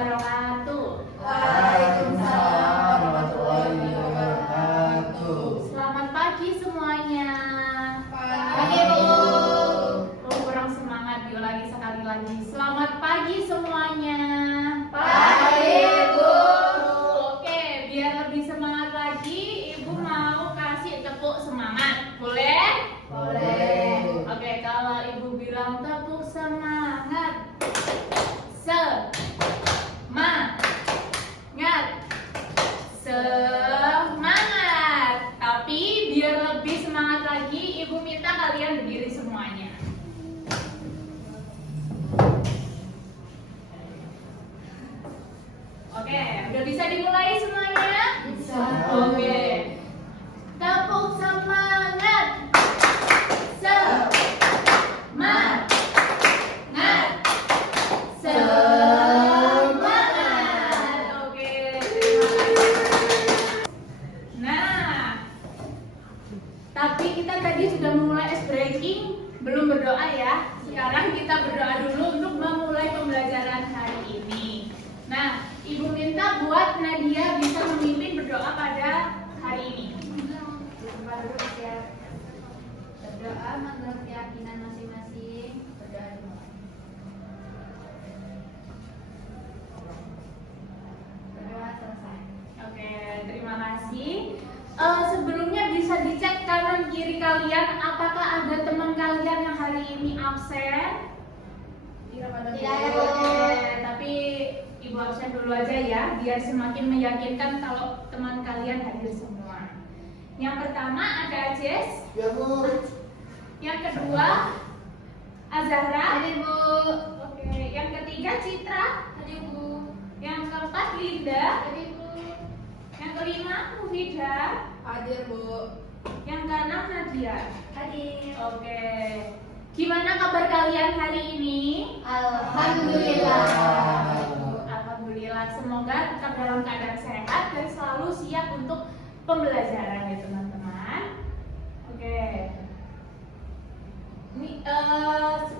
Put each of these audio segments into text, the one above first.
wabarakatuh. Waalaikumsalam warahmatullahi wabarakatuh. Selamat pagi semuanya. Pagi, Bu. Oh, kurang semangat, yuk lagi sekali lagi. Selamat pagi semuanya. Pagi, Bu. Oke, biar lebih semangat lagi, Ibu mau kasih tepuk semangat. Boleh? Boleh. Oke, kalau Ibu bilang tepuk semangat. Semangat. Tapi biar lebih semangat lagi, Ibu minta kalian berdiri semuanya. Oke, udah bisa dimulai semuanya? Bisa. Oke. Tepuk semangat. Semangat. Semangat. Oke, terima kasih. Nah, tapi kita tadi sudah memulai ice breaking, belum berdoa ya. Sekarang kita berdoa dulu untuk memulai pembelajaran hari ini. Nah, Ibu minta buat Nadia bisa memimpin berdoa pada hari ini. Berdoa menurut keyakinan masing-masing. Berdoa dulu. Berdoa selesai. Oke, terima kasih. Sebelumnya bisa dicek kanan kiri kalian, apakah ada teman kalian yang hari ini absen? Tidak ada. Oke, tapi Ibu absen dulu aja ya, biar semakin meyakinkan kalau teman kalian hadir semua. Yang pertama ada Jess, Ya, Bu. yang kedua Azahra, Hadir, Bu. oke, yang ketiga Citra, Hadir, Bu. yang keempat Linda, Hadir, Bu. yang kelima Mufidah, Hadir, Bu. yang keenam Nadia. Hadir. Oke, gimana kabar kalian hari ini? Alhamdulillah. Alhamdulillah, semoga tetap dalam keadaan sehat dan selalu siap untuk pembelajaran ya teman-teman. Oke. Ini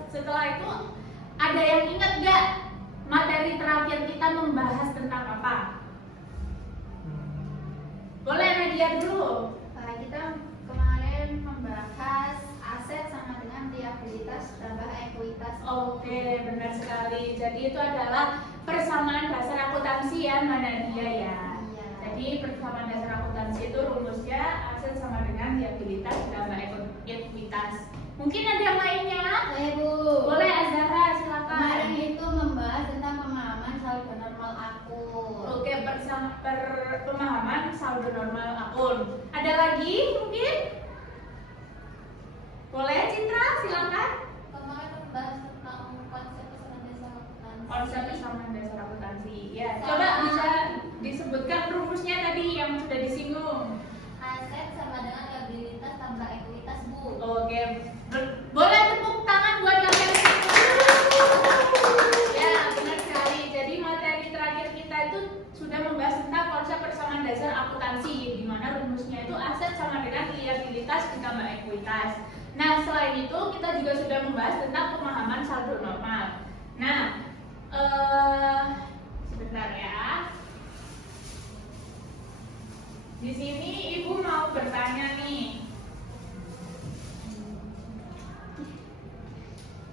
setelah itu ada yang ingat nggak materi terakhir kita membahas tentang apa? Boleh Nadia dulu. Kita kemarin membahas aset sama dengan liabilitas tambah ekuitas. Oke, benar sekali. Jadi itu adalah persamaan dasar akuntansi ya, Mbak Nadia ya. Iya. Jadi persamaan dasar akuntansi itu rumusnya aset sama dengan liabilitas ditambah ekuitas. Mungkin ada yang lainnya? Saya, Bu. Boleh Azahra, silakan. Kemarin itu membahas tentang pemahaman saldo normal akun. Oke, pemahaman saldo normal akun. Ada lagi mungkin? Boleh Citra, silakan. Kemarin membahas tentang konsep kesamaan dasar akuntansi. Konsep kesamaan dasar akuntansi. Ya, coba bisa disebutkan rumusnya tadi yang sudah disinggung. Aset sama dengan liabilitas tambah ekuitas, Bu. Oke, boleh tepuk tangan buat kalian. Ya, benar sekali. Jadi materi terakhir kita itu sudah membahas tentang konsep persamaan dasar akuntansi, di mana rumusnya itu aset sama dengan liabilitas ditambah ekuitas. Nah, selain itu kita juga sudah membahas tentang pemahaman saldo normal. Nah, sebentar ya. Di sini Ibu mau bertanya nih.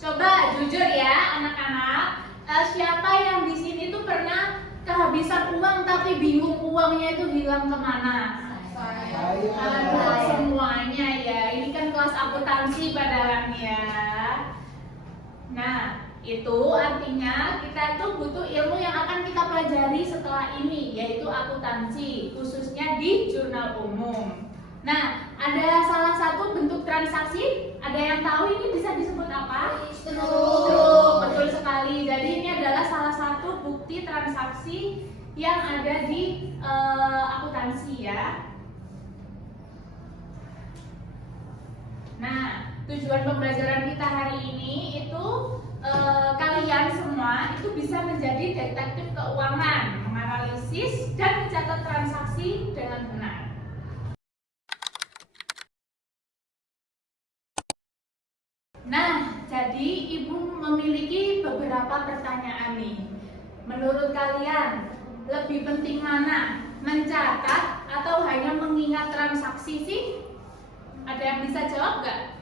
Coba jujur ya anak-anak, siapa yang di sini tuh pernah kehabisan uang tapi bingung uangnya itu hilang kemana? Aduh, semuanya ya. Ini kan kelas akuntansi padahal ya. Nah, itu artinya kita tuh butuh ilmu yang akan kita pelajari setelah ini, yaitu akuntansi, khususnya di jurnal umum. Nah, ada salah satu bentuk transaksi, ada yang tahu ini bisa disebut apa? Struk. Betul sekali. Jadi ini adalah salah satu bukti transaksi yang ada di akuntansi ya. Nah, tujuan pembelajaran kita hari ini itu kalian semua itu bisa menjadi detektif keuangan, menganalisis dan mencatat transaksi dengan benar. Nah, jadi Ibu memiliki beberapa pertanyaan nih. Menurut kalian, lebih penting mana? Mencatat atau hanya mengingat transaksi sih? Ada yang bisa jawab nggak?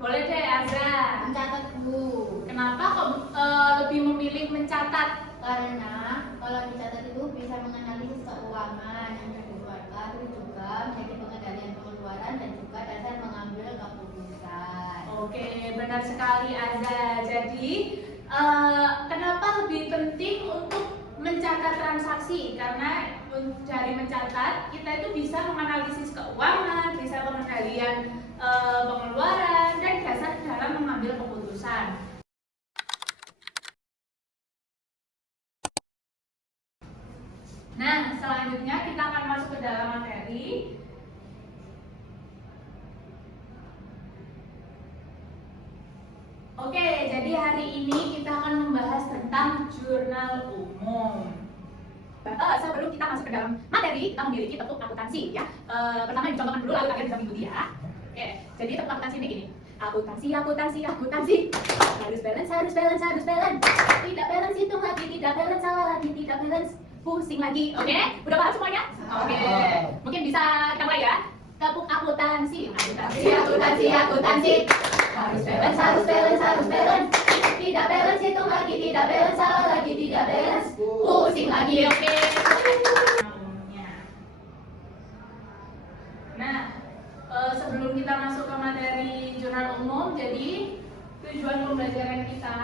Boleh deh, Azra. Mencatat dulu. Kenapa kok lebih memilih mencatat? Karena kalau dicatat itu bisa menganalisis keuangan yang dikeluarkan, terus juga menjadi pengendalian pengeluaran dan juga dasar mengambil keputusan. Oke, benar sekali Azra. Jadi, kenapa lebih penting untuk mencatat transaksi? Karena dari mencatat kita itu bisa menganalisis keuangan, bisa pengendalian pengeluaran dan dasar dalam mengambil keputusan. Nah, selanjutnya kita akan masuk ke dalam materi. Oke, jadi hari ini kita akan membahas tentang jurnal umum. Sebelum kita masuk ke dalam materi, kita memiliki tepuk akuntansi ya. Pertama dicontohkan dulu lalu kalian bisa mengikuti ya. Oke, jadi tepuk akuntansi ini gini. Akuntansi. Harus balance. Tidak balance hitung lagi, tidak balance salah lagi, tidak balance pusing lagi. Oke, udah paham semuanya? Oke, mungkin bisa kita mulai ya. Tepuk akuntansi. Harus balance. Tidak balance hitung lagi, tidak balance salah lagi, tidak balance pusing lagi. Oke. Nah, sebelum kita masuk ke materi jurnal umum, jadi tujuan pembelajaran kita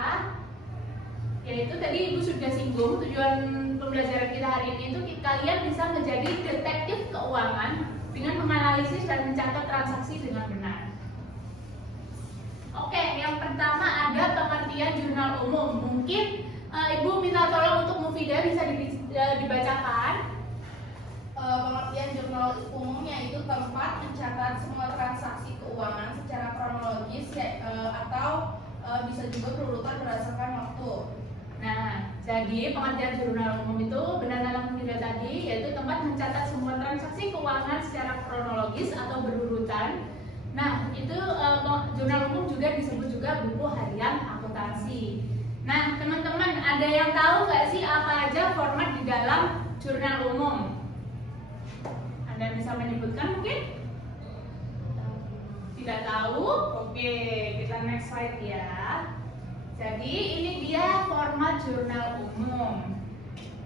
yaitu tadi Ibu sudah singgung, tujuan pembelajaran kita hari ini itu kalian bisa menjadi detektif keuangan dengan menganalisis dan mencatat transaksi dengan benar. Oke, yang pertama ada pengertian jurnal umum. Mungkin Ibu minta tolong untuk Mufidah bisa dibacakan. Pengertian jurnal umum yaitu tempat mencatat semua transaksi keuangan secara kronologis atau bisa juga berurutan berdasarkan waktu. Nah, jadi pengertian jurnal umum itu benar dalam Mufidah tadi yaitu tempat mencatat semua transaksi keuangan secara kronologis atau berurutan. Nah, itu jurnal umum juga disebut juga buku harian akuntansi. Nah, teman-teman ada yang tahu nggak sih apa aja format di dalam jurnal umum? Anda bisa menyebutkan mungkin? Tidak tahu? Oke, kita next slide ya. Jadi ini dia format jurnal umum.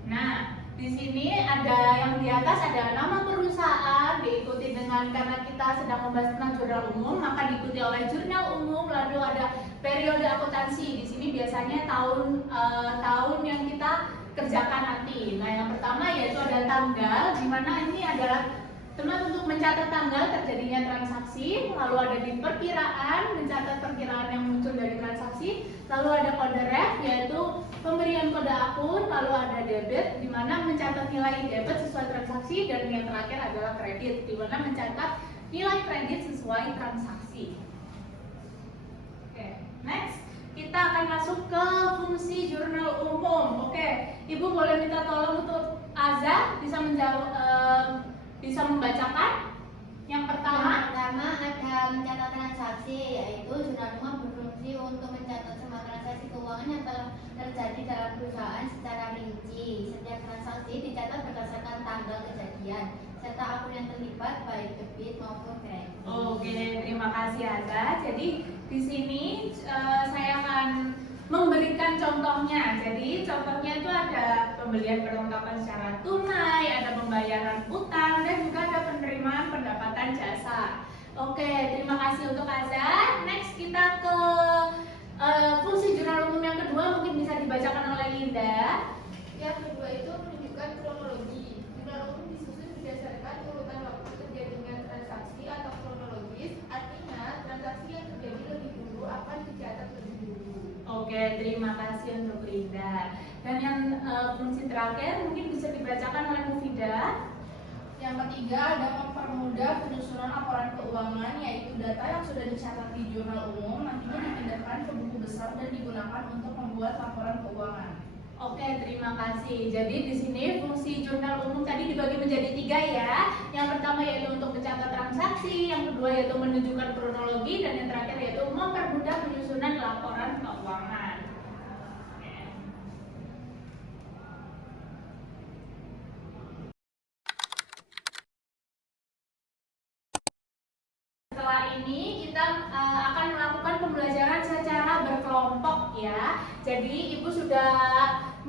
Nah, di sini ada yang di atas ada nama perusahaan, diikuti dengan karena kita sedang membahas tentang jurnal umum, maka diikuti oleh jurnal umum, lalu ada periode akuntansi. Di sini biasanya tahun yang kita kerjakan nanti. Nah, yang pertama yaitu ada tanggal, di mana ini adalah teman untuk mencatat tanggal terjadinya transaksi, lalu ada di perkiraan, mencatat perkiraan yang muncul dari transaksi, lalu ada kode ref yaitu pemberian kode akun, lalu ada debit di mana mencatat nilai debit sesuai transaksi, dan yang terakhir adalah kredit di mana mencatat nilai kredit sesuai transaksi. Oke, next kita akan masuk ke fungsi jurnal umum. Oke, Ibu boleh minta tolong untuk Azza bisa menjawab. Bisa membacakan? Yang pertama ada mencatat transaksi, yaitu jurnal umum berfungsi untuk mencatat semua transaksi keuangan yang telah terjadi dalam perusahaan secara rinci. Setiap transaksi dicatat berdasarkan tanggal kejadian serta akun yang terlibat baik debit maupun kredit. Oke, terima kasih Azza. Jadi di sini saya akan memberikan contohnya. Jadi contohnya itu ada pembelian perlengkapan secara tunai, ada pembayaran utang, dan juga ada penerimaan pendapatan jasa. Oke, terima kasih untuk Azza. Next kita ke fungsi jurnal umum yang kedua, mungkin bisa dibacakan oleh Linda. Yang kedua itu menunjukkan kronologi. Jurnal umum disusun berdasarkan urutan waktu terjadinya transaksi atau kronologis, artinya transaksi yang terjadi lebih dulu akan dicatat lebih dulu. Oke, terima kasih untuk Linda. Dan yang fungsi terakhir mungkin bisa dibacakan oleh Mufidah. Yang ketiga ada mempermudah penyusunan laporan keuangan, yaitu data yang sudah dicatat di jurnal umum nantinya dipindahkan ke buku besar dan digunakan untuk membuat laporan keuangan. Oke, terima kasih. Jadi di sini fungsi jurnal umum tadi dibagi menjadi 3 ya. Yang pertama yaitu untuk mencatat transaksi, yang kedua yaitu menunjukkan kronologi, dan yang terakhir yaitu mempermudah penyusunan laporan keuangan. setelah ini kita akan melakukan pembelajaran secara berkelompok ya. Jadi Ibu sudah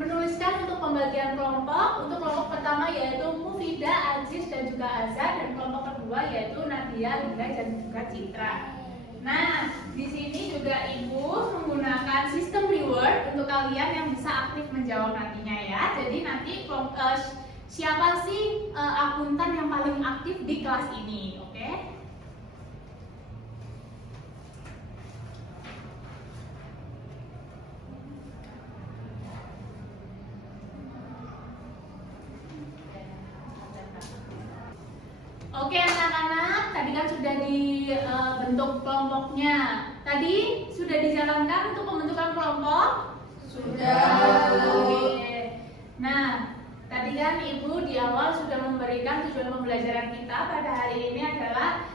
menuliskan untuk pembagian kelompok. Untuk kelompok pertama yaitu Mufida, Aziz dan juga Azhar, dan kelompok kedua yaitu Nadia, Linda dan juga Citra. Nah, di sini juga Ibu menggunakan sistem reward untuk kalian yang bisa aktif menjawab nantinya ya. Jadi nanti siapa sih akuntan yang paling aktif di kelas ini, oke? Oke anak-anak, tadi kan sudah dibentuk kelompoknya. Tadi sudah dijalankan untuk pembentukan kelompok? Sudah. Oke. Nah, tadi kan Ibu di awal sudah memberikan tujuan pembelajaran kita pada hari ini adalah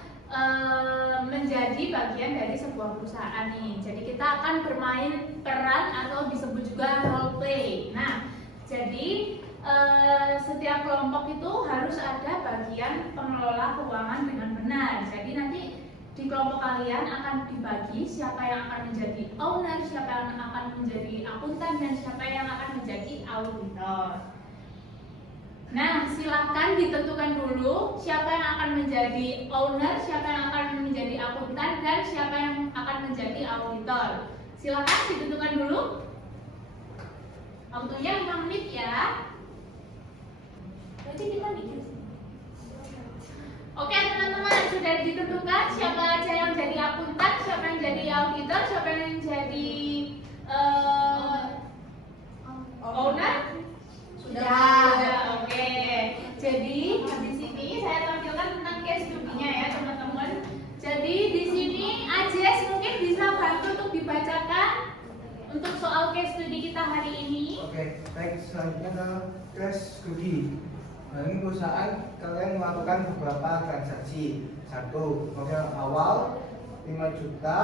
menjadi bagian dari sebuah perusahaan nih. Jadi kita akan bermain peran atau disebut juga role play. Nah, jadi setiap kelompok itu harus ada bagian pengelola keuangan dengan benar. Jadi nanti di kelompok kalian akan dibagi siapa yang akan menjadi owner, siapa yang akan menjadi akuntan, dan siapa yang akan menjadi auditor. Nah, silahkan ditentukan dulu siapa yang akan menjadi owner, siapa yang akan menjadi akuntan, dan siapa yang akan menjadi auditor. Silahkan ditentukan dulu. Waktunya 5 menit ya. Berarti kita bikin. Oke teman-teman, sudah ditentukan siapa aja yang jadi akuntan, siapa yang jadi auditor, siapa yang jadi owner? Sudah. Oke. Jadi di sini saya tampilkan tentang case study-nya ya teman-teman. Jadi di sini Ajes mungkin bisa bantu untuk dibacakan untuk soal case study kita hari ini. Oke, baik, selanjutnya adalah case study. Dalam perusahaan kalian melakukan beberapa transaksi. Satu, modal awal 5 juta.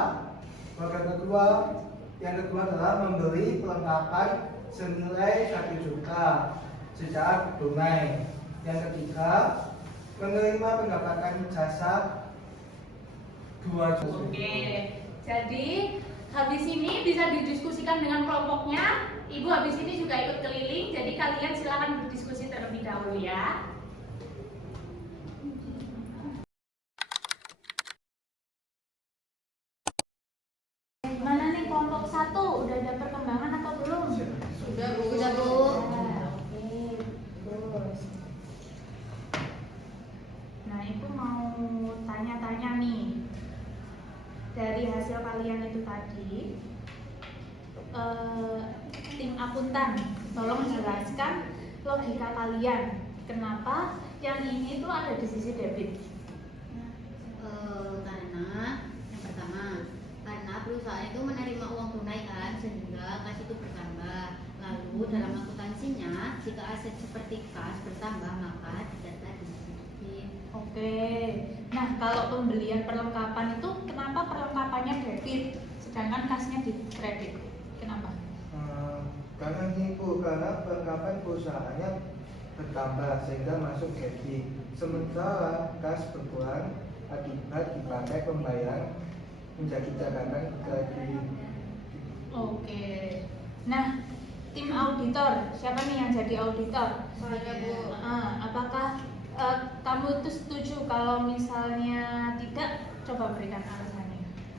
Yang kedua adalah membeli perlengkapan senilai 1 juta secara tunai. Yang ketiga, menerima pendapatan jasa 2 juta. Oke, jadi habis ini bisa didiskusikan dengan kelompoknya. Ibu habis ini juga ikut keliling, jadi kalian silakan berdiskusi terlebih dahulu ya. Gimana nih kelompok 1? Udah ada perkembangan atau belum? Sudah, Bu. Sudah, Bu. Oke, terus. Nah, Ibu mau tanya-tanya nih. Dari hasil kalian itu tadi, tim akuntan, tolong jelaskan logika kalian. Kenapa yang ini tuh ada di sisi debit? Karena yang pertama, karena perusahaan itu menerima uang tunai kan, sehingga kas itu bertambah. Lalu dalam akuntansinya, jika aset seperti kas bertambah, maka didata di debit. Oke. Nah, kalau pembelian perlengkapan itu kenapa perlengkapannya debit sedangkan kasnya di kredit? Kenapa? Karena perlengkapan perusahaannya bertambah sehingga masuk debit. Sementara kas berkurang akibat dipakai pembayaran menjadi catatan kredit. Oke. Nah, tim auditor, siapa nih yang jadi auditor? Saya, Bu. Apakah kamu itu setuju kalau misalnya tidak? Coba berikan alasannya.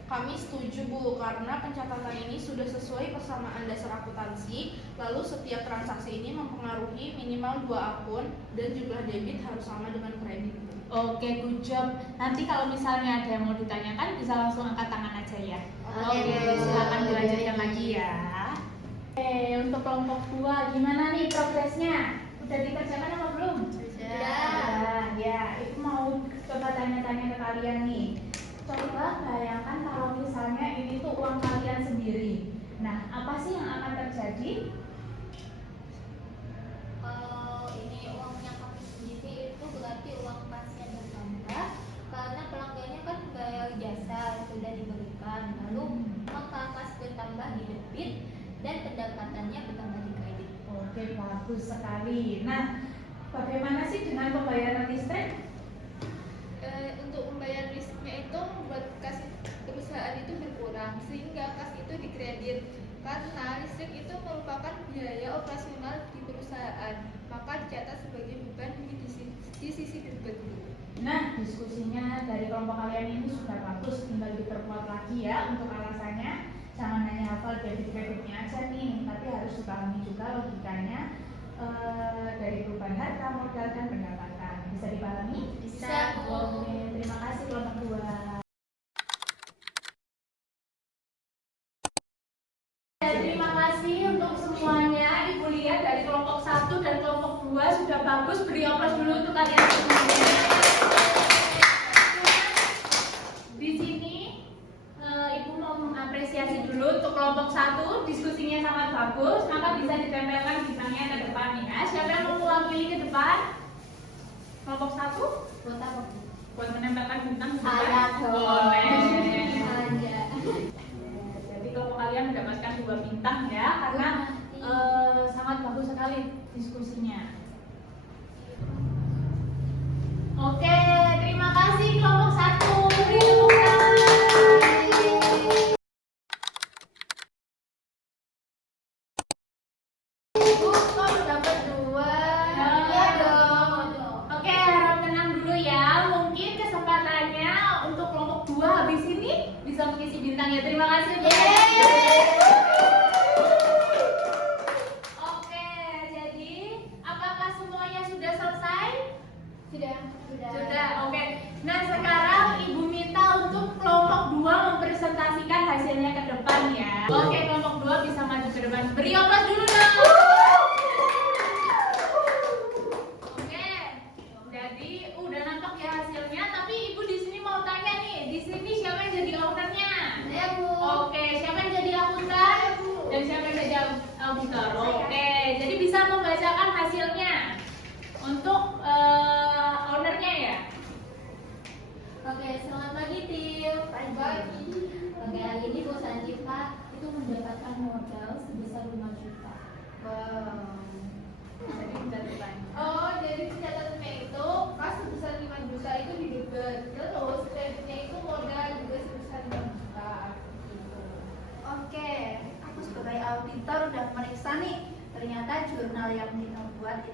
Kami setuju, Bu, karena pencatatan ini sudah sesuai persamaan dasar akuntansi. Lalu setiap transaksi ini mempengaruhi minimal 2 akun dan jumlah debit harus sama dengan kredit. Oke, good job. Nanti kalau misalnya ada yang mau ditanyakan bisa langsung angkat tangan aja ya. Oke, silakan dilanjutkan lagi ya. Oke, untuk kelompok 2 gimana nih progresnya? Udah dikerjakan apa belum? Sudah. Ya, itu mau coba tanya-tanya ke kalian nih. Coba bayangkan kalau misalnya ini tuh uang kalian sendiri. Nah, apa sih yang akan terjadi? Kalau ini uangnya kami sendiri itu berarti uang kasnya bertambah karena pelanggannya kan bayar jasa sudah diberikan, lalu maka kas bertambah di debit dan pendapatannya bertambah di kredit. Oke, bagus sekali. Nah, bagaimana sih dengan pembayaran listrik? untuk membayar listriknya itu membuat kas perusahaan itu berkurang, sehingga kas itu dikredit. Karena listrik itu merupakan biaya operasional di perusahaan, maka dicatat sebagai beban di sisi debit. Nah, diskusinya dari kelompok kalian ini sudah bagus, tinggal diperkuat lagi ya untuk alasannya. Jangan hanya hafal debit kreditnya aja nih, tapi harus dipahami juga logikanya dari perubahan harta, modal, dan pendapatan. Bisa dipahami? Bisa, Bu. Oke, terima kasih kelompok 2. Terima kasih untuk semuanya. Ibu lihat dari kelompok 1 dan kelompok 2 sudah bagus. Beri aplaus dulu untuk kalian semuanya. Di sini Ibu mau mengapresiasi dulu untuk kelompok 1, diskusinya sangat bagus, maka bisa ditempelkan bintangnya ke depan ya. Siapa yang mau mewakili ke depan? Kelompok 1? Buat apa? Buat menempelkan bintang ke Saya depan? dong. Boleh. Ada. Jadi kalau kalian mendapatkan 2 bintang ya, karena sangat bagus sekali diskusinya. Oke, terima kasih kelompok 1. Beri tepuk tangan. Bu, kok dapat 2? Iya dong. Oke, harap tenang dulu ya. Mungkin kesempatannya untuk kelompok 2 habis ini bisa mengisi bintangnya. Terima kasih. Oke, jadi apakah semuanya sudah selesai? Sudah. Sudah, oke. Nah, sekarang Ibu minta untuk kelompok 2 mempresentasikan hasilnya ke depan ya. Oke, kelompok 2 bisa maju ke depan. Beri aplaus dulu dong. Oke. Jadi udah nangkep ya hasilnya, tapi Ibu di sini mau tanya nih, di sini siapa yang jadi ownernya? Saya, Bu. Oke, siapa yang jadi akuntan? Dan siapa yang jadi auditor? Oke, jadi bisa membacakan hasilnya untuk ownernya ya. Oke, selamat pagi tim. Pagi. Oke, hari ini Bu Sanjiva itu mendapatkan modal sebesar 5 juta. Wow. Jadi bisa ditanya. Oh, jadi pencatatannya itu kas sebesar 5 juta itu di debit, terus kreditnya itu modal juga sebesar 5 juta. Gitu. Oke, aku sebagai auditor udah meriksa nih. Ternyata jurnal yang kita buat,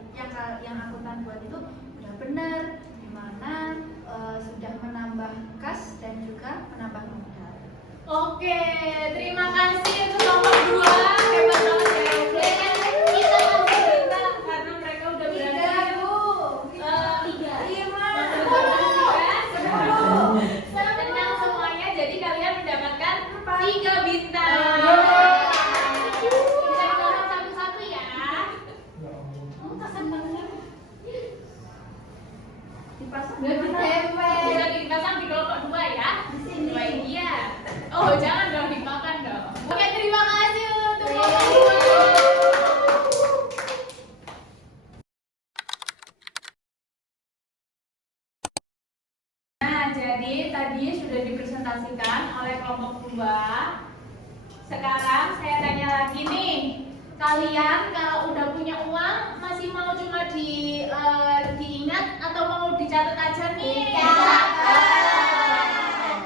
yang akuntan buat itu udah benar, dimana sudah menambah kas dan juga menambah modal. Oke, terima kasih untuk kelompok 2. Hebat banget ya. Oke, kita kasih bintang karena mereka udah berhasil. Tiga. 5. Tenang semuanya, jadi kalian mendapatkan 3 bintang. Bisa dorong satu-satu ya. Dipasang Udah ditempel. Bisa dipasang di kelompok 2 ya. Di sini. Iya. Oh, jangan dong dimakan dong. Oke, terima kasih untuk kelompok 2. Nah, jadi tadi sudah dipresentasikan oleh kelompok 2. Sekarang saya tanya lagi nih. Kalian kalau udah punya uang masih mau cuma diingat atau mau dicatat aja nih? Dicatat.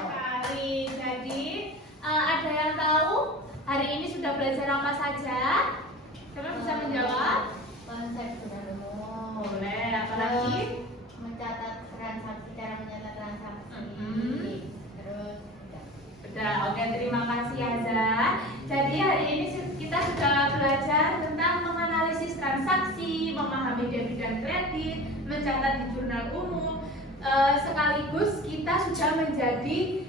Sekali. Jadi ada yang tahu hari ini sudah belajar apa saja? Siapa bisa menjawab? Konsep sudah umum. Boleh. Apalagi? Mencatat transaksi, cara mencatat transaksi. Terus Udah. Oke, terima kasih Aza. Jadi hari ini kita sudah belajar tentang menganalisis transaksi, memahami debit dan kredit, mencatat di jurnal umum. Sekaligus kita sudah menjadi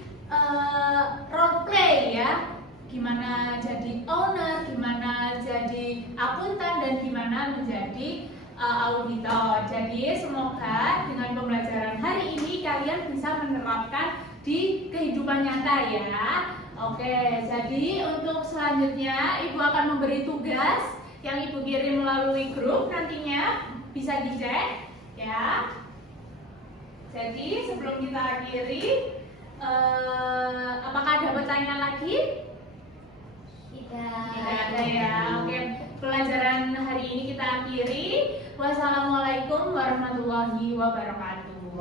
role play ya. Gimana jadi owner, gimana jadi akuntan, dan gimana menjadi auditor. Jadi semoga dengan pembelajaran hari ini kalian bisa menerapkan di kehidupan nyata ya. Oke, jadi untuk selanjutnya Ibu akan memberi tugas yang Ibu kirim melalui grup, nantinya bisa dicek ya. Jadi sebelum kita akhiri, apakah ada pertanyaan lagi? Tidak ada ya. Oke, pelajaran hari ini kita akhiri. Wassalamualaikum warahmatullahi wabarakatuh.